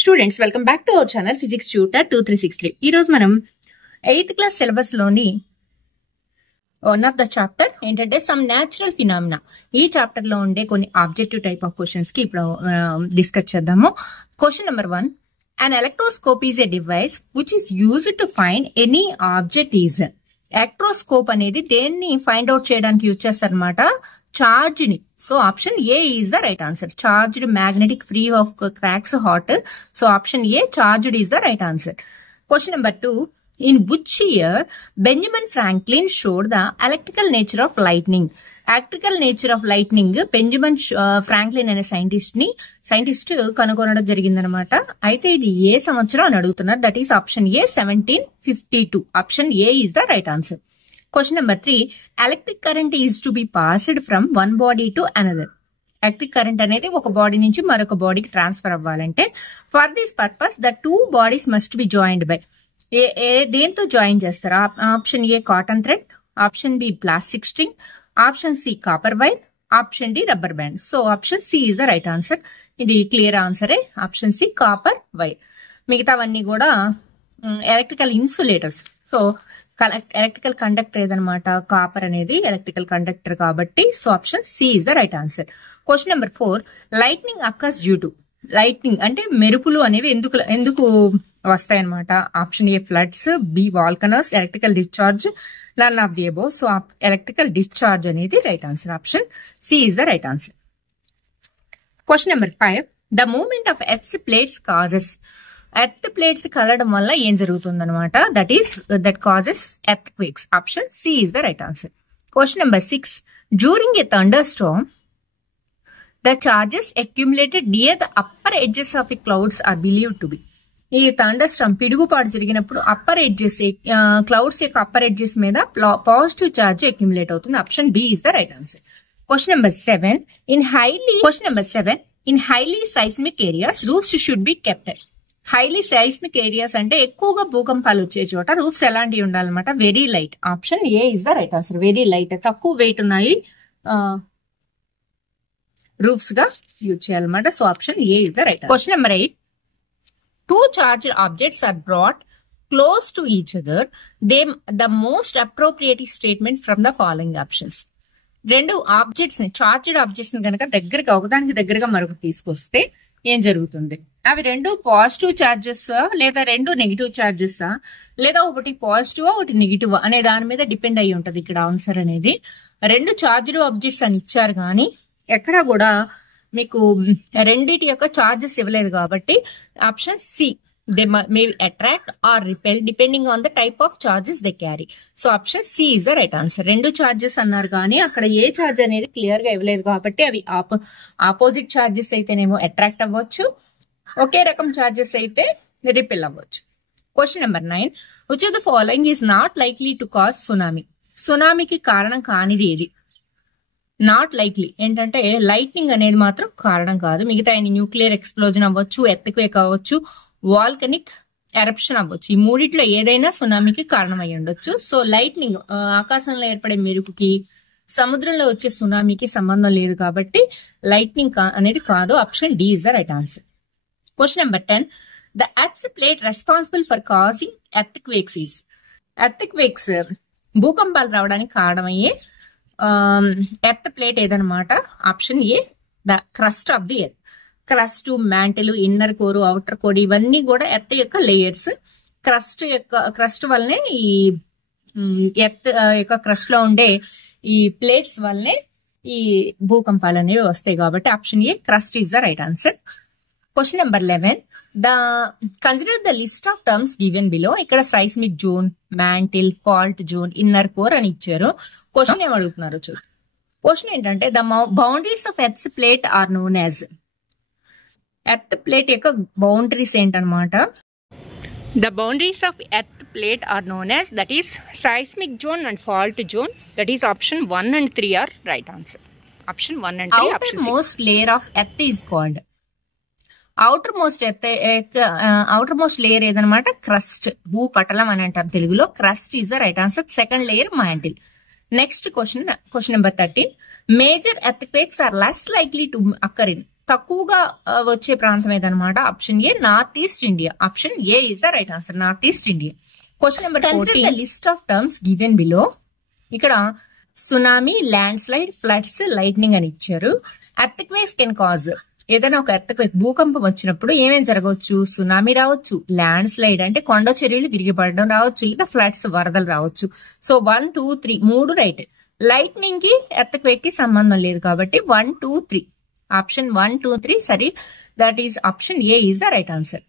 Students welcome back to our channel physics tutor 2363. ఈ రోజు మనం 8th క్లాస్ సిలబస్ లోని వన్ ఆఫ్ ద చాప్టర్ ఏంటంటే సమ్ న్యాచురల్ ఫినామినా. ఈ చాప్టర్ లో ఉండే కొన్ని ఆబ్జెక్టివ్ టైప్ ఆఫ్ క్వశ్చన్స్ కి ఇప్పుడు డిస్కస్ చేద్దాము. Question number 1, an electroscope is a device which is used to find any object is. Electroscope అనేది దేన్ని ఫైండ్ అవుట్ చేయడానికి యూజ్ చేస్తారనమాట, చార్జ్ ని. So option A is the right answer. Charged magnetic free of cracks hot. So option A charged is the right answer. Question number 2, in which year Benjamin Franklin showed the electrical nature of lightning. Electrical nature of lightning Benjamin Franklin అనే scientist కనుగొనడం జరిగిందనమాట. అయితే ఇది ఏ సంవత్సరం అని అడుగుతున్నారు. That is option A 1752. Option A is the right answer. Question number 3, electric current is to be passed from one body to another. Electric current అనేది ఒక బాడీ నుంచి మరొక బాడీకి ట్రాన్స్ఫర్ అవ్వాలంటే for this purpose the two bodies must be joined by. దేంతో join చేస్తారు? Option A cotton thread, option B plastic string, option C copper wire, option D rubber band. So option C is the right answer. ఇది clear ఆన్సరే, option C copper wire. మిగతావన్నీ కూడా electrical insulators. So electrical conductor ఏదనమాట, copper అనేది electrical conductor కాబట్టి so option C is the right answer. Question number 4, lightning occurs due to. Lightning అంటే మెరుపులు అనేవి ఎందుకు వస్తాయన్నమాట. Option A floods, B volcanoes, electrical discharge, none of the above. So electrical discharge అనేది right answer. Option C is the right answer. Question number 5, the movement of earth plates causes. Earth plates కలవడం వల్ల ఏం జరుగుతుంది అనమాట, that causes earthquakes. Option C is the right answer. Question number 6, during a thunderstorm the charges accumulated near the upper edges of a clouds are believed to be. ఈ thunder storm పిడుగుపాటు జరిగినప్పుడు upper edges, clouds యొక్క upper edges మీద positive charge accumulate అవుతుంది. Option B is the right answer. Question number 7, in highly seismic areas roofs should be kept. Highly seismic areas అంటే ఎక్కువగా భూకంపాలు వచ్చే చోట రూఫ్స్ ఎలాంటివి ఉండాలన్నమాట, very light. Option A is the right answer. Very light, తక్కువ weight ఉన్నాయి roofs గా యూజ్ చేయాలన్నమాట. So option A is the right. Question number 8, two charged objects are brought close to each other. The most appropriate statement from the following options. రెండు objects ని, charged objects ని కనుక ఒకదానికి దగ్గరగా మరొకటి తీసుకొస్తే ఏం జరుగుతుంది? అవి రెండు పాజిటివ్ చార్జెస్ లేదా రెండు నెగిటివ్ చార్జెస్ లేదా ఒకటి పాజిటివ్ ఒకటి నెగిటివ్ అనే దాని మీద డిపెండ్ అయ్యి ఉంటది ఇక్కడ ఆన్సర్ అనేది. రెండు చార్జ్డ్ ఆబ్జెక్ట్స్ అని ఇచ్చారు కానీ ఎక్కడా కూడా మీకు రెండిటి యొక్క చార్జెస్ ఇవ్వలేదు కాబట్టి option C, they may attract or repel depending on the type of charges they carry. So option C is the right answer. రెండు చార్జెస్ అన్నారు కానీ అక్కడ ఏ చార్జ్ అనేది క్లియర్ గా ఇవ్వలేదు కాబట్టి అవి ఆపోజిట్ చార్జెస్ అయితేనేమో అట్రాక్ట్ అవ్వచ్చు, ఒకే రకం చార్జెస్ అయితే రిపెల్ అవ్వచ్చు. Question number 9, which of the following is not likely to cause tsunami. సునామీకి కారణం కానిది ఏది? నాట్ లైక్లీ ఏంటంటే లైట్నింగ్ అనేది మాత్రం కారణం కాదు. మిగతా న్యూక్లియర్ ఎక్స్ప్లోజన్ అవ్వచ్చు, ఎర్త్క్వేక్ అవ్వచ్చు, వాల్కనిక్ ఎరప్షన్ అవ్వచ్చు. ఈ మూడిట్లో ఏదైనా సునామీకి కారణం అయి ఉండొచ్చు. సో లైట్నింగ్ ఆకాశంలో ఏర్పడే మెరుపుకి సముద్రంలో వచ్చే సునామీకి సంబంధం లేదు కాబట్టి లైట్నింగ్ అనేది కాదు. Option D is the right answer. Question number 10, the earth plate responsible for causing earthquakes is. ఎర్త్క్వేక్స్ భూకంపాలు రావడానికి కారణమయ్యే ఎర్త్ ప్లేట్ ఏదనమాట. Option A the crust of the earth. Crust, mantle, inner core, outer core ఇవన్నీ కూడా earth యొక్క layers. Crust వల్లనే ఈ ఎర్త్ యొక్క క్రస్ట్ లో ఉండే ఈ ప్లేట్స్ వల్లనే ఈ భూకంపాలు అనేవి వస్తాయి కాబట్టి option A crust is the right answer. Question number 11, consider the list of terms given below. ఇక్కడ seismic zone, mantle, fault zone, inner core అని ఇచ్చారు. క్వశ్చన్ ఏం అడుగుతున్నారు చూడు. క్వశ్చన్ ఏంటంటే the boundaries of earth plate are known as. Earth plate యొక్క boundaries ఏంటనమాట, the boundaries of earth plate are known as that is seismic zone and fault zone. That is option 1 and 3 are right answer. Option 1 and 3. Option most layer of earth is called. Outermost layer ఏదనమాట, crust, భూపటలం అని అంటాం తెలుగులో. Crust is the right answer. Second layer mantle. Next question number 13, major earthquakes are less likely to occur in. తక్కువగా వచ్చే ప్రాంతం ఏదనమాట? Option A North East India. Option A is the right answer, North East India. Question number 14, list of terms given below. ఇక్కడ tsunami, land slide, floods, lightning అని ఇచ్చారు. Earthquakes can cause, ఏదైనా ఒక earthquake భూకంపం వచ్చినప్పుడు ఏమేం జరగవచ్చు? సునామీ రావచ్చు, ల్యాండ్ స్లైడ్ అంటే కొండ చర్యలు విరిగిపడడం రావచ్చు, లేదా ఫ్లడ్స్ వరదలు రావచ్చు. సో 1, 2, 3 మూడు రైట్. లైట్నింగ్ కి ఎర్త్క్వేక్ కి సంబంధం లేదు కాబట్టి 1, 2, 3 ఆప్షన్ 1, 2, 3 సరే. That is option A is the right answer.